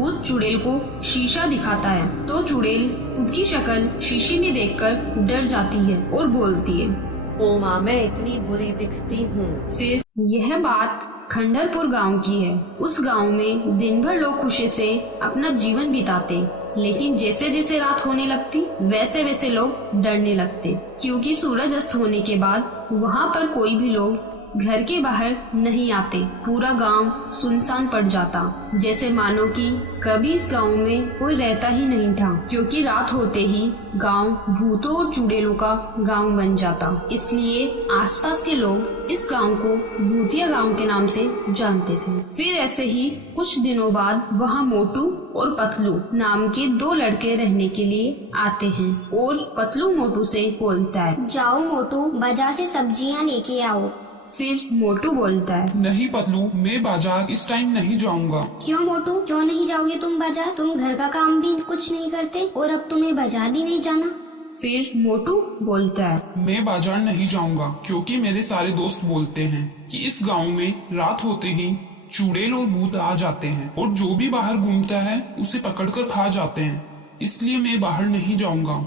भूत चुड़ैल को शीशा दिखाता है तो चुड़ैल खुद की शक्ल शीशे में देखकर डर जाती है और बोलती है, ओ माँ, मैं इतनी बुरी दिखती हूँ। फिर यह बात खंडरपुर गांव की है। उस गांव में दिन भर लोग खुशी से अपना जीवन बिताते, लेकिन जैसे जैसे रात होने लगती वैसे वैसे लोग डरने लगते, क्योंकि सूरज अस्त होने के बाद वहाँ पर कोई भी लोग घर के बाहर नहीं आते। पूरा गांव सुनसान पड़ जाता, जैसे मानो कि कभी इस गांव में कोई रहता ही नहीं था, क्योंकि रात होते ही गांव भूतों और चुड़ैलों का गांव बन जाता। इसलिए आसपास के लोग इस गांव को भूतिया गांव के नाम से जानते थे। फिर ऐसे ही कुछ दिनों बाद वहाँ मोटू और पतलू नाम के दो लड़के रहने के लिए आते हैं और पतलू मोटू से बोलता है, जाओ मोटू, बाजार से सब्जियाँ लेके आओ। फिर मोटू बोलता है, नहीं पतलू, मैं बाजार इस टाइम नहीं जाऊंगा। क्यों मोटू, क्यों नहीं जाओगे तुम बाजार? तुम घर का काम भी कुछ नहीं करते और अब तुम्हें बाजार भी नहीं जाना। फिर मोटू बोलता है, मैं बाजार नहीं जाऊंगा क्योंकि मेरे सारे दोस्त बोलते हैं कि इस गांव में रात होते ही चुड़ैल और भूत आ जाते हैं और जो भी बाहर घूमता है उसे पकड़कर खा जाते हैं, इसलिए मैं बाहर नहीं जाऊंगा।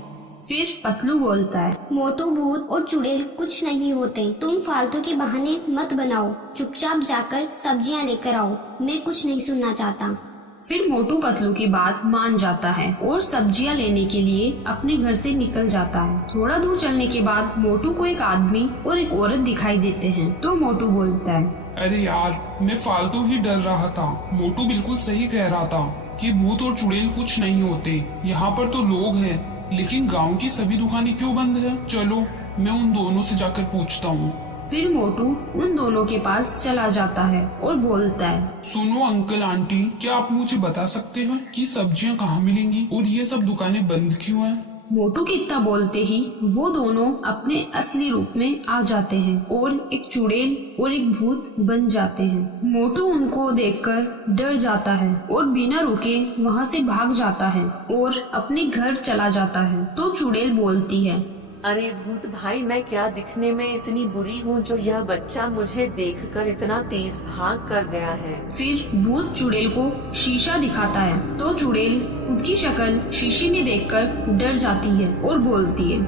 फिर पतलू बोलता है, मोटू, भूत और चुड़ैल कुछ नहीं होते, तुम फालतू के बहाने मत बनाओ, चुपचाप जाकर सब्जियां लेकर आओ, मैं कुछ नहीं सुनना चाहता। फिर मोटू पतलू की बात मान जाता है और सब्जियां लेने के लिए अपने घर से निकल जाता है। थोड़ा दूर चलने के बाद मोटू को एक आदमी और एक औरत दिखाई देते हैं तो मोटू बोलता है, अरे यार, मैं फालतू ही डर रहा था। मोटू बिल्कुल सही कह रहा था कि भूत और चुड़ैल कुछ नहीं होते। यहाँ पर तो लोग हैं, लेकिन गांव की सभी दुकानें क्यों बंद है? चलो मैं उन दोनों से जाकर पूछता हूँ। फिर मोटू उन दोनों के पास चला जाता है और बोलता है, सुनो अंकल आंटी, क्या आप मुझे बता सकते हैं कि सब्जियाँ कहाँ मिलेंगी और ये सब दुकानें बंद क्यों हैं? मोटू के इतना बोलते ही वो दोनों अपने असली रूप में आ जाते हैं और एक चुड़ैल और एक भूत बन जाते हैं। मोटू उनको देखकर डर जाता है और बिना रुके वहाँ से भाग जाता है और अपने घर चला जाता है। तो चुड़ैल बोलती है, अरे भूत भाई, मैं क्या दिखने में इतनी बुरी हूँ जो यह बच्चा मुझे देखकर इतना तेज भाग कर गया है। फिर भूत चुड़ैल को शीशा दिखाता है तो चुड़ैल खुद की शक्ल शीशे में देखकर डर जाती है और बोलती है,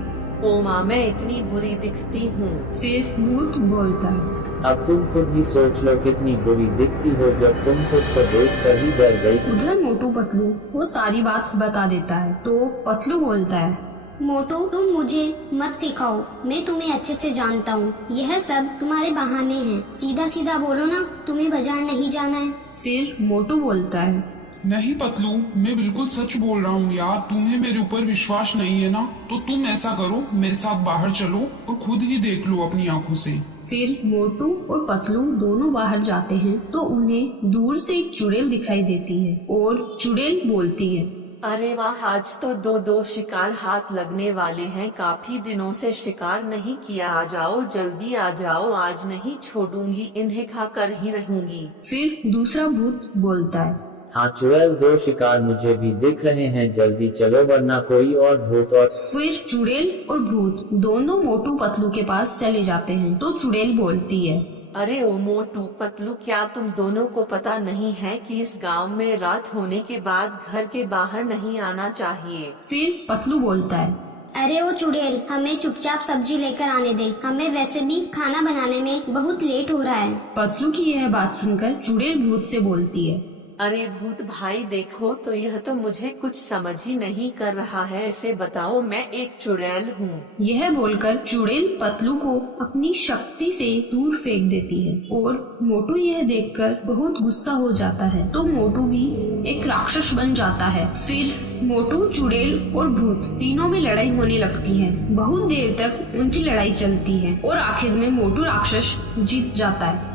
ओ माँ, मैं इतनी बुरी दिखती हूँ। फिर भूत बोलता है, अब तुम खुद ही सोच लो कितनी बुरी दिखती हो जब तुम खुद को देख कर ही डर गई। उधर मोटू पतलू को सारी बात बता देता है तो पतलू बोलता है, मोटू, तुम मुझे मत सिखाओ, मैं तुम्हें अच्छे से जानता हूँ, यह सब तुम्हारे बहाने हैं। सीधा सीधा बोलो ना, तुम्हें बाजार नहीं जाना है। फिर मोटू बोलता है, नहीं पतलू, मैं बिल्कुल सच बोल रहा हूँ यार, तुम्हें मेरे ऊपर विश्वास नहीं है ना, तो तुम ऐसा करो, मेरे साथ बाहर चलो और खुद ही देख लो अपनी आँखों से। फिर मोटू और पतलू दोनों बाहर जाते हैं तो उन्हें दूर से एक चुड़ैल दिखाई देती है और चुड़ैल बोलती है, अरे वाह, आज तो दो शिकार हाथ लगने वाले हैं। काफी दिनों से शिकार नहीं किया, आ जाओ, जल्दी आ जाओ, आज नहीं छोड़ूंगी, इन्हें खा कर ही रहूंगी। फिर दूसरा भूत बोलता है, हाँ चुड़ैल, दो शिकार मुझे भी दिख रहे हैं, जल्दी चलो वरना कोई और भूत और। फिर चुड़ैल और भूत दोनों मोटू पतलू के पास चले जाते हैं तो चुड़ैल बोलती है, अरे ओ मोटू पतलू, क्या तुम दोनों को पता नहीं है कि इस गांव में रात होने के बाद घर के बाहर नहीं आना चाहिए? फिर पतलू बोलता है, अरे ओ चुड़ैल, हमें चुपचाप सब्जी लेकर आने दे, हमें वैसे भी खाना बनाने में बहुत लेट हो रहा है। पतलू की यह बात सुनकर चुड़ैल भूत से बोलती है, अरे भूत भाई देखो तो, यह तो मुझे कुछ समझ ही नहीं कर रहा है, ऐसे बताओ मैं एक चुड़ैल हूँ। यह बोलकर चुड़ैल पतलू को अपनी शक्ति से दूर फेंक देती है और मोटू यह देखकर बहुत गुस्सा हो जाता है तो मोटू भी एक राक्षस बन जाता है। फिर मोटू, चुड़ैल और भूत तीनों में लड़ाई होने लगती है। बहुत देर तक उनकी लड़ाई चलती है और आखिर में मोटू राक्षस जीत जाता है।